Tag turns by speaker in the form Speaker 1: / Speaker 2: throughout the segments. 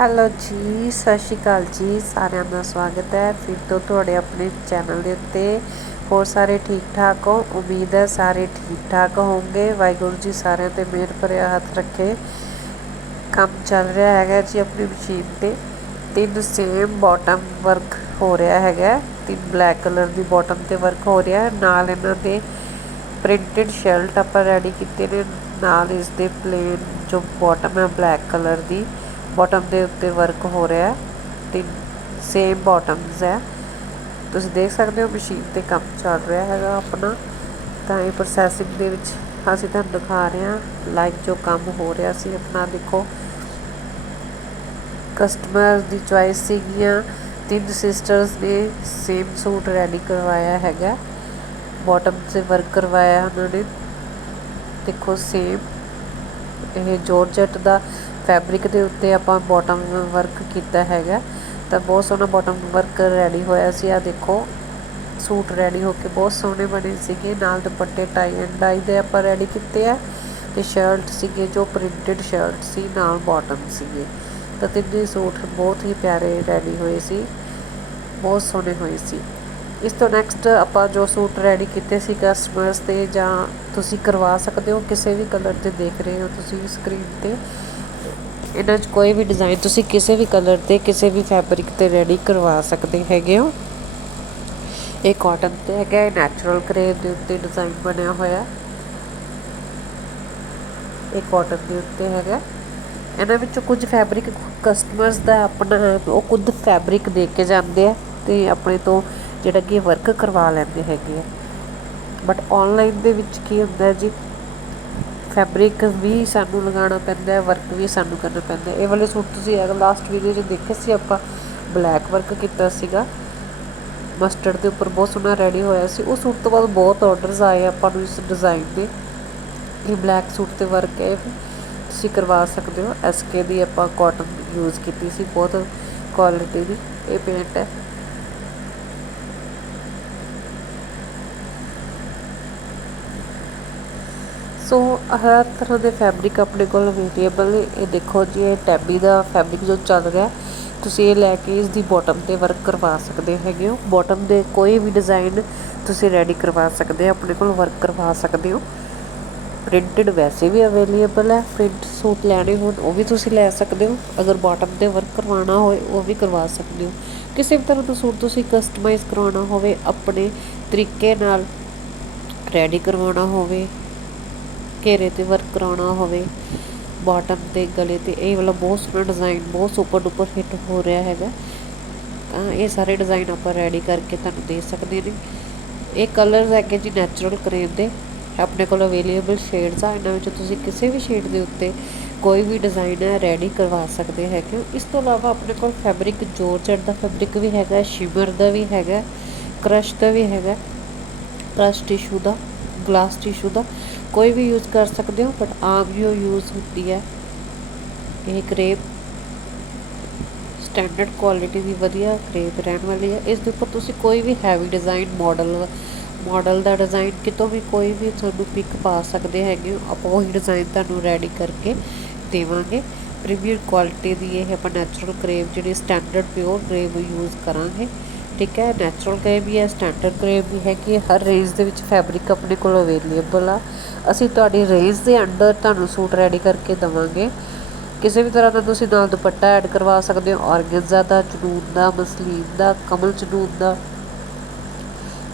Speaker 1: Hello ਜੀ, ਸਤਿ ਸ਼੍ਰੀ ਅਕਾਲ ਜੀ, ਸਾਰਿਆਂ ਦਾ ਸਵਾਗਤ ਹੈ। ਫਿਰ ਤੋਂ ਤੁਹਾਡੇ ਆਪਣੇ ਚੈਨਲ ਦੇ ਉੱਤੇ ਹੋਰ ਸਾਰੇ ਠੀਕ ਠਾਕ ਹੋ? ਉਮੀਦ ਹੈ ਸਾਰੇ ਠੀਕ ਠਾਕ ਹੋਵੋਗੇ। ਵਾਹਿਗੁਰੂ ਜੀ ਸਾਰਿਆਂ ਤੇ ਮਿਹਰ ਭਰਿਆ ਹੱਥ ਰੱਖੇ। ਕੰਮ ਚੱਲ ਰਿਹਾ ਹੈਗਾ ਜੀ ਆਪਣੀ ਮਸ਼ੀਨ ਤੇ। ਤਿੰਨ ਸੇਮ ਬਾਟਮ ਵਰਕ ਹੋ ਰਿਹਾ ਹੈਗਾ। ਤਿੰਨ ਬਲੈਕ ਕਲਰ ਦੀ ਬਾਟਮ ਤੇ ਵਰਕ ਹੋ ਰਿਹਾ। ਹੈ ਨਾਲ ਇਹਨਾਂ ਦੇ ਪ੍ਰਿੰਟਡ ਸ਼ਰਟ ਆਪਾਂ ਰੈਡੀ ਕੀਤੇ ਨੇ। ਨਾਲ ਇਸ ਦੇ ਪਲੇਨ ਜੋ ਬਾਟਮ ਹੈ ਬਲੈਕ ਕਲਰ ਦੀ। ਬਾਟਮ ਦੇ ਉੱਤੇ ਵਰਕ ਹੋ ਰਿਹਾ ਹੈ ਤੇ ਸੇਮ ਬਾਟਮਸ ਹੈ। ਤੁਸੀਂ ਦੇਖ ਸਕਦੇ ਹੋ ਮਸ਼ੀਨ ਤੇ ਕੰਮ ਚੱਲ ਰਿਹਾ ਹੈਗਾ ਆਪਣਾ। ਤਾਂ ਇਹ ਪ੍ਰੋਸੈਸਿੰਗ ਦੇ ਵਿੱਚ ਅਸੀਂ ਤੁਹਾਨੂੰ ਦਿਖਾ ਰਹੇ ਹਾਂ ਲਾਈਕ ਜੋ ਕੰਮ ਹੋ ਰਿਹਾ ਸੀ ਆਪਣਾ ਦੇਖੋ। ਕਸਟਮਰ ਦੀ ਚੁਆਇਸ ਸੀਗੀਆਂ, ਤਿੰਨ ਸਿਸਟਰਸ ਨੇ ਸੇਮ ਸੂਟ ਰੈਡੀ ਕਰਵਾਇਆ ਹੈਗਾ। ਬਾਟਮ ਤੇ ਵਰਕ ਕਰਵਾਇਆ ਉਹਨਾਂ ਨੇ। ਦੇਖੋ ਸੇਮ ਇਹ ਜੋਰਜਟ ਦਾ ਫੈਬਰਿਕ ਦੇ ਉੱਤੇ ਆਪਾਂ ਬੋਟਮ ਵਰਕ ਕੀਤਾ ਹੈਗਾ। ਤਾਂ ਬਹੁਤ ਸੋਹਣਾ ਬੋਟਮ ਵਰਕ ਰੈਡੀ ਹੋਇਆ ਸੀ। ਆ ਦੇਖੋ, ਸੂਟ ਰੈਡੀ ਹੋ ਕੇ ਬਹੁਤ ਸੋਹਣੇ ਬਣੇ ਸੀਗੇ। ਨਾਲ ਦੁਪੱਟੇ ਟਾਈ ਐਂਡ ਡਾਈ ਦੇ ਆਪਾਂ ਰੈਡੀ ਕੀਤੇ ਆ। ਤੇ ਸ਼ਰਟ ਸੀਗੇ, ਜੋ ਪ੍ਰਿੰਟਡ ਸ਼ਰਟ ਸੀ, ਨਾਲ ਬਾਟਮ ਸੀਗੇ। ਤਾਂ ਤਿੰਨੇ ਸੂਟ ਬਹੁਤ ਹੀ ਪਿਆਰੇ ਰੈਡੀ ਹੋਏ ਸੀ। ਬਹੁਤ ਸੋਹਣੇ ਹੋਏ ਸੀ। ਇਸ ਤੋਂ ਨੈਕਸਟ ਆਪਾਂ ਜੋ ਸੂਟ ਰੈਡੀ ਕੀਤੇ ਸੀ ਕਸਟਮਰਸ ਤੇ ਜਾਂ ਤੁਸੀਂ ਕਰਵਾ ਸਕਦੇ ਹੋ, ਕਿਸੇ ਵੀ ਕਲਰ ਤੇ ਦੇਖ ਰਹੇ ਹੋ ਤੁਸੀਂ ਸਕਰੀਨ ਤੇ ਇਹਨਾਂ 'ਚ ਕੋਈ ਵੀ ਡਿਜ਼ਾਈਨ ਤੁਸੀਂ ਕਿਸੇ ਵੀ ਕਲਰ ਤੇ, ਕਿਸੇ ਵੀ ਫੈਬਰਿਕ ਤੇ ਰੈਡੀ ਕਰਵਾ ਸਕਦੇ ਹੈਗੇ ਹੋ। ਇਹ ਕਾਟਨ ਤੇ ਹੈਗਾ, ਇਹ ਨੈਚੁਰਲ ਕਰੇਪ ਦੇ ਉੱਤੇ ਡਿਜ਼ਾਈਨ ਬਣਿਆ ਹੋਇਆ। ਇਹ ਕਾਟਨ ਦੇ ਉੱਤੇ ਹੈਗਾ। ਇਹਨਾਂ ਵਿੱਚੋਂ ਕੁਝ ਫੈਬਰਿਕ ਕਸਟਮਰਸ ਦਾ ਆਪਣਾ, ਉਹ ਖੁਦ ਫੈਬਰਿਕ ਦੇ ਕੇ ਜਾਂਦੇ ਆ ਤੇ ਆਪਣੇ ਤੋਂ ਜਿਹੜਾ ਕਿ ਵਰਕ ਕਰਵਾ ਲੈਂਦੇ ਹੈਗੇ ਆ। ਬਟ ਆਨਲਾਈਨ ਦੇ ਵਿੱਚ ਕੀ ਹੁੰਦਾ ਜੀ ਫੈਬਰਿਕ ਵੀ ਸਾਨੂੰ ਲਗਾਉਣਾ ਪੈਂਦਾ ਹੈ ਵਰਕ ਵੀ ਸਾਨੂੰ ਕਰਨਾ ਪੈਂਦਾ ਇਹ ਵਾਲੇ ਸੂਟ ਤੁਸੀਂ ਅਗਰ ਲਾਸਟ ਵੀਡੀਓ 'ਚ ਦੇਖਿਆ ਸੀ, ਆਪਾਂ ਬਲੈਕ ਵਰਕ ਕੀਤਾ ਸੀਗਾ। ਮਸਟਰਡ ਦੇ ਉੱਪਰ ਬਹੁਤ ਸੋਹਣਾ ਰੈਡੀ ਹੋਇਆ ਸੀ। ਉਹ ਸੂਟ ਤੋਂ ਬਾਅਦ ਬਹੁਤ ਆਰਡਰਸ ਆਏ ਆਪਾਂ ਨੂੰ ਇਸ ਡਿਜ਼ਾਈਨ ਦੇ। ਇਹ ਬਲੈਕ ਸੂਟ ਤੇ ਵਰਕ ਹੈ ਤੁਸੀਂ ਕਰਵਾ ਸਕਦੇ ਹੋ। ਐਸਕੇ ਦੀ ਆਪਾਂ ਕਾਟਨ ਯੂਜ਼ ਕੀਤੀ ਸੀ, ਬਹੁਤ ਕੁਆਲਿਟੀ ਦੀ। ਇਹ ਪੇਂਟ ਹੈ। ਸੋ ਹਰ ਤਰ੍ਹਾਂ ਦੇ ਫੈਬਰਿਕ ਆਪਣੇ ਕੋਲ ਅਵੇਲੇਬਲ ਨੇ। ਇਹ ਦੇਖੋ ਜੀ, ਇਹ ਟੈਬੀ ਦਾ ਫੈਬਰਿਕ ਜੋ ਚੱਲ ਰਿਹਾ, ਤੁਸੀਂ ਇਹ ਲੈ ਕੇ ਇਸ ਦੀ ਬਾਟਮ ਤੇ ਵਰਕ ਕਰਵਾ ਸਕਦੇ ਹੈਗੇ ਹੋ। ਬਾਟਮ ਦੇ ਕੋਈ ਵੀ ਡਿਜ਼ਾਈਨ ਤੁਸੀਂ ਰੈਡੀ ਕਰਵਾ ਸਕਦੇ ਹੋ, ਆਪਣੇ ਕੋਲ ਵਰਕ ਕਰਵਾ ਸਕਦੇ ਹੋ। ਪ੍ਰਿੰਟਡ ਵੈਸੇ ਵੀ ਅਵੇਲੇਬਲ ਹੈ ਪ੍ਰਿੰਟ ਸੂਟ ਲੈਣੇ ਹੋਣ ਉਹ ਵੀ ਤੁਸੀਂ ਲੈ ਸਕਦੇ ਹੋ। ਅਗਰ ਬਾਟਮ ਤੇ ਵਰਕ ਕਰਵਾਉਣਾ ਹੋਵੇ ਉਹ ਵੀ ਕਰਵਾ ਸਕਦੇ ਹੋ। ਕਿਸੇ ਵੀ ਤਰ੍ਹਾਂ ਦਾ ਸੂਟ ਤੁਸੀਂ ਕਸਟਮਾਈਜ਼ ਕਰਵਾਉਣਾ ਹੋਵੇ, ਆਪਣੇ ਤਰੀਕੇ ਨਾਲ ਰੈਡੀ ਕਰਵਾਉਣਾ ਹੋਵੇ ਘੇਰੇ ਤੇ ਵਰਕ ਕਰਾਉਣਾ ਹੋਵੇ ਬਾਟਮ ਤੇ ਗਲੇ ਤੇ, ਇਹ ਵਾਲਾ ਬਹੁਤ ਸੋਹਣਾ ਡਿਜ਼ਾਈਨ ਬਹੁਤ ਸੁਪਰ ਡੁਪਰ ਫਿੱਟ ਹੋ ਰਿਹਾ ਹੈਗਾ। ਤਾਂ ਇਹ ਸਾਰੇ ਡਿਜ਼ਾਈਨ ਆਪਾਂ ਰੈਡੀ ਕਰਕੇ ਤੁਹਾਨੂੰ ਦੇ ਸਕਦੇ ਨੇ। ਇਹ ਕਲਰਸ ਹੈਗੇ ਜੀ ਨੈਚੁਰਲ ਕਰੇਪ ਦੇ। ਆਪਣੇ ਕੋਲ ਅਵੇਲੇਬਲ ਸ਼ੇਡਸ ਆ, ਇਹਨਾਂ ਵਿੱਚ ਤੁਸੀਂ ਕਿਸੇ ਵੀ ਸ਼ੇਡ ਦੇ ਉੱਤੇ ਕੋਈ ਵੀ ਡਿਜ਼ਾਈਨ ਹੈ ਰੈਡੀ ਕਰਵਾ ਸਕਦੇ ਹੈਗੇ ਇਸ ਤੋਂ ਇਲਾਵਾ ਆਪਣੇ ਕੋਲ ਫੈਬਰਿਕ ਜੋਰਜਟ ਦਾ ਫੈਬਰਿਕ ਵੀ ਹੈਗਾ ਸ਼ਿਮਰ ਦਾ ਵੀ ਹੈਗਾ ਕਰਸ਼ ਦਾ ਵੀ ਹੈਗਾ ਕਰਸ਼ ਟਿਸ਼ੂ ਦਾ। ਗਲਾਸ ਟਿਸ਼ੂ ਦਾ ਕੋਈ ਵੀ ਯੂਜ਼ ਕਰ ਸਕਦੇ ਹੋ ਬਟ ਆਮ ਜੋ ਯੂਜ਼ ਹੁੰਦੀ ਹੈ। ਇਹ ਕਰੇਪ ਸਟੈਂਡਰਡ ਕੁਆਲਿਟੀ ਦੀ ਵਧੀਆ ਕਰੇਪ ਰਹਿਣ ਵਾਲੀ ਹੈ। ਇਸ ਦੇ ਉੱਪਰ ਤੁਸੀਂ ਕੋਈ ਵੀ ਹੈਵੀ ਡਿਜ਼ਾਈਨ ਮਾਡਲ ਮਾਡਲ ਦਾ ਡਿਜ਼ਾਈਨ ਕਿਤੋਂ ਵੀ ਕੋਈ ਵੀ ਤੁਹਾਨੂੰ ਪਿਕ ਪਾ ਸਕਦੇ ਹੈਗੇ ਆਪਾਂ ਉਹੀ ਡਿਜ਼ਾਈਨ ਤੁਹਾਨੂੰ ਰੈਡੀ ਕਰਕੇ ਦੇਵਾਂਗੇ। ਪ੍ਰੀਮੀਅਰ ਕੁਆਲਿਟੀ ਦੀ ਇਹ ਆਪਾਂ ਨੈਚੁਰਲ ਕਰੇਪ ਜਿਹੜੀ ਸਟੈਂਡਰਡ ਪਿਓਰ ਕਰੇਪ ਯੂਜ਼ ਕਰਾਂਗੇ। ਠੀਕ ਹੈ ਨੈਚੁਰਲ ਕਰੇਪ ਵੀ ਹੈ ਸਟੈਂਡਰਡ ਕਰੇਪ ਵੀ ਹੈ ਕਿ ਹਰ ਰੇਂਜ ਦੇ ਵਿੱਚ ਫੈਬਰਿਕ ਆਪਣੇ ਕੋਲ ਅਵੇਲੇਬਲ ਆ। ਅਸੀਂ ਤੁਹਾਡੀ ਰੇਂਜ ਦੇ ਅੰਡਰ ਤੁਹਾਨੂੰ ਸੂਟ ਰੈਡੀ ਕਰਕੇ ਦਵਾਂਗੇ। ਕਿਸੇ ਵੀ ਤਰ੍ਹਾਂ ਦਾ ਤੁਸੀਂ ਨਾਲ ਦੁਪੱਟਾ ਐਡ ਕਰਵਾ ਸਕਦੇ ਹੋ ਆਰਗੈਂਜ਼ਾ ਦਾ ਚਨੂਨ ਦਾ, ਮਸਲੀਨ ਦਾ, ਕਮਲ ਚਨੂਨ ਦਾ।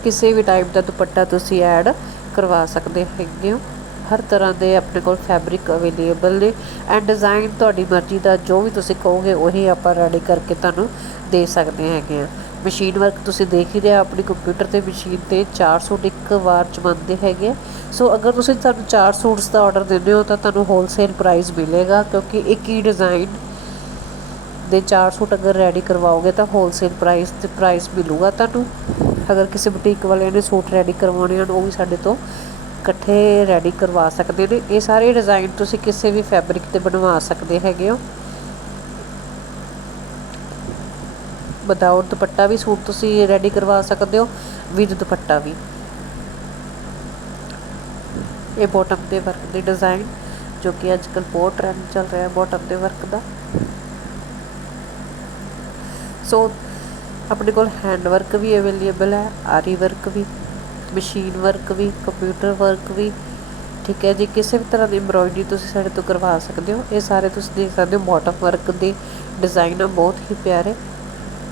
Speaker 1: ਕਿਸੇ ਵੀ ਟਾਈਪ ਦਾ ਦੁਪੱਟਾ ਤੁਸੀਂ ਐਡ ਕਰਵਾ ਸਕਦੇ ਹੈਗੇ ਹੋ। ਹਰ ਤਰ੍ਹਾਂ ਦੇ ਆਪਣੇ ਕੋਲ ਫੈਬਰਿਕ ਅਵੇਲੇਬਲ ਨੇ ਐਂਡ ਡਿਜ਼ਾਈਨ ਤੁਹਾਡੀ ਮਰਜ਼ੀ ਦਾ ਜੋ ਵੀ ਤੁਸੀਂ ਕਹੋਗੇ, ਉਹੀ ਆਪਾਂ ਰੈਡੀ ਕਰਕੇ ਤੁਹਾਨੂੰ ਦੇ ਸਕਦੇ ਹੈਗੇ ਆ। ਮਸ਼ੀਨ ਵਰਕ ਤੁਸੀਂ ਦੇਖ ਹੀ ਰਿਹਾ ਆਪਣੀ ਕੰਪਿਊਟਰ ਤੇ ਮਸ਼ੀਨ ਤੇ 4 ਸੂਟ ਇੱਕ ਵਾਰ ਚ ਬਣਦੇ ਹੈਗੇ ਸੋ ਅਗਰ ਤੁਸੀਂ ਤੁਹਾਨੂੰ 4 ਸੂਟਸ ਦਾ ਆਰਡਰ ਦਿੰਦੇ ਹੋ, ਤਾਂ ਤੁਹਾਨੂੰ ਹੋਲਸੇਲ ਪ੍ਰਾਈਸ ਮਿਲੇਗਾ, ਕਿਉਂਕਿ ਇੱਕ ਹੀ ਡਿਜ਼ਾਈਨ ਦੇ 4 ਸੂਟ ਅਗਰ ਰੈਡੀ ਕਰਵਾਓਗੇ, ਤਾਂ ਹੋਲਸੇਲ ਪ੍ਰਾਈਸ ਤੇ ਪ੍ਰਾਈਸ ਮਿਲੂਗਾ ਤੁਹਾਨੂੰ। ਅਗਰ ਕਿਸੇ ਬੁਟੀਕ ਵਾਲੇ ਨੇ ਸੂਟ ਰੈਡੀ ਕਰਵਾਉਣੇ ਹਨ, ਉਹ ਵੀ ਸਾਡੇ ਤੋਂ ਇਕੱਠੇ ਰੈਡੀ ਕਰਵਾ ਸਕਦੇ ਨੇ। ਇਹ ਸਾਰੇ ਡਿਜ਼ਾਈਨ ਤੁਸੀਂ ਕਿਸੇ ਵੀ ਫੈਬਰਿਕ ਤੇ ਬਣਵਾ ਸਕਦੇ ਹੈਗੇ ਹੋ। ਵਿਦਆਊਟ ਦੁਪੱਟਾ ਵੀ ਸੂਟ ਤੁਸੀਂ ਰੈਡੀ ਕਰਵਾ ਸਕਦੇ ਹੋ, ਵਿਦ ਦੁਪੱਟਾ ਵੀ। ਇਹ ਬੋਟਮ ਦੇ ਵਰਕ ਦੇ ਡਿਜ਼ਾਈਨ ਜੋ ਕਿ ਅੱਜ ਕੱਲ ਬਹੁਤ ਟ੍ਰੈਂਡ ਚੱਲ ਰਿਹਾ ਹੈ ਬਾਟਮ ਦੇ ਵਰਕ ਦਾ। ਸੋ ਆਪਣੇ ਕੋਲ ਹੈਂਡ ਵਰਕ ਵੀ ਅਵੇਲੇਬਲ ਹੈ, ਆਰੀ ਵਰਕ ਵੀ ਮਸ਼ੀਨ ਵਰਕ ਵੀ ਕੰਪਿਊਟਰ ਵਰਕ ਵੀ, ਠੀਕ ਹੈ ਜੀ, ਕਿਸੇ ਵੀ ਤਰ੍ਹਾਂ ਦੀ ਐਮਬ੍ਰੋਇਡਰੀ ਤੁਸੀਂ ਸਾਡੇ ਤੋਂ ਕਰਵਾ ਸਕਦੇ ਹੋ। ਇਹ ਸਾਰੇ ਤੁਸੀਂ ਦੇਖ ਸਕਦੇ ਹੋ ਬਾਟਮ ਵਰਕ ਦੇ ਡਿਜ਼ਾਈਨ ਆ, ਬਹੁਤ ਹੀ ਪਿਆਰੇ।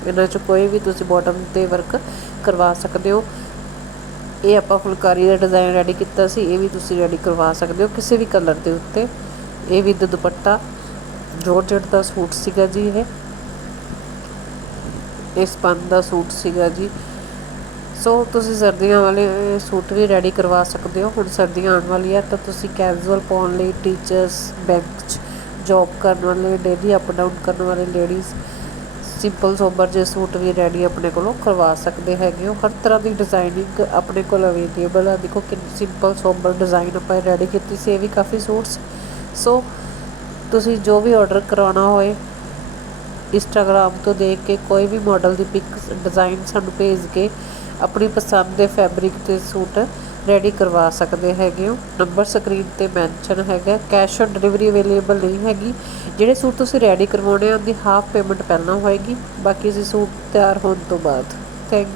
Speaker 1: ਇਹਨਾਂ 'ਚ ਕੋਈ ਵੀ ਤੁਸੀਂ ਬਾਟਮ ਤੇ ਵਰਕ ਕਰਵਾ ਸਕਦੇ ਹੋ। ਇਹ ਆਪਾਂ ਫੁਲਕਾਰੀ ਦਾ ਡਿਜ਼ਾਈਨ ਰੈਡੀ ਕੀਤਾ ਸੀ, ਇਹ ਵੀ ਤੁਸੀਂ ਰੈਡੀ ਕਰਵਾ ਸਕਦੇ ਹੋ ਕਿਸੇ ਵੀ ਕਲਰ ਦੇ ਉੱਤੇ। ਇਹ ਵੀ ਦੁਪੱਟਾ ਜੋਰਜਟ ਦਾ ਸੂਟ ਸੀਗਾ ਜੀ ਇਹ। ਇਸ ਪੰਨ ਦਾ ਸੂਟ ਸੀਗਾ ਜੀ। ਸੋ ਤੁਸੀਂ ਸਰਦੀਆਂ ਵਾਲੇ ਸੂਟ ਵੀ ਰੈਡੀ ਕਰਵਾ ਸਕਦੇ ਹੋ। ਹੁਣ ਸਰਦੀਆਂ ਆਉਣ ਵਾਲੀਆਂ ਤਾਂ ਤੁਸੀਂ ਕੈਜੂਅਲ ਪਾਉਣ ਲਈ ਟੀਚਰਸ ਬੈਂਕ 'ਚ ਜੌਬ ਕਰਨ ਵਾਲੇ ਡੇਲੀ ਅਪ ਡਾਊਨ ਕਰਨ ਵਾਲੇ ਲੇਡੀਜ਼ ਸਿੰਪਲ ਸੋਬਰ ਜਿਹੇ ਸੂਟ ਵੀ ਰੈਡੀ ਆਪਣੇ ਕੋਲੋਂ ਕਰਵਾ ਸਕਦੇ ਹੈਗੇ ਹੋ। ਹਰ ਤਰ੍ਹਾਂ ਦੀ ਡਿਜ਼ਾਈਨਿੰਗ ਆਪਣੇ ਕੋਲ ਅਵੇਲੇਬਲ ਆ। ਦੇਖੋ ਕਿ ਸਿੰਪਲ ਸੋਬਰ ਡਿਜ਼ਾਈਨ ਆਪਾਂ ਰੈਡੀ ਕੀਤੀ ਸੀ, ਇਹ ਵੀ ਕਾਫੀ ਸੂਟਸ ਸੋ। ਤੁਸੀਂ ਜੋ ਵੀ ਆਰਡਰ ਕਰਾਉਣਾ ਹੋਏ ਇੰਸਟਾਗ੍ਰਾਮ ਤੋਂ ਦੇਖ ਕੇ ਕੋਈ ਵੀ ਮਾਡਲ ਦੀ ਪਿਕ ਡਿਜ਼ਾਈਨ ਸਾਨੂੰ ਭੇਜ ਕੇ ਆਪਣੀ ਪਸੰਦ ਦੇ ਫੈਬਰਿਕ ਤੇ ਸੂਟ ਰੈਡੀ ਕਰਵਾ ਸਕਦੇ ਹੈਗੇ ਹੋ। ਨੰਬਰ ਸਕਰੀਨ ਤੇ ਮੈਂਸ਼ਨ ਹੈਗਾ ਕੈਸ਼ ਔਨ ਡਿਲੀਵਰੀ ਅਵੇਲੇਬਲ ਨਹੀਂ ਹੈਗੀ। ਜਿਹੜੇ ਸੂਟ ਤੁਸੀਂ ਰੈਡੀ ਕਰਵਾਉਣੇ ਆ, ਉਹਦੀ ਹਾਫ ਪੇਮੈਂਟ ਪਹਿਲਾਂ ਹੋਏਗੀ। ਬਾਕੀ ਅਸੀਂ ਸੂਟ ਤਿਆਰ ਹੋਣ ਤੋਂ ਬਾਅਦ। ਥੈਂਕ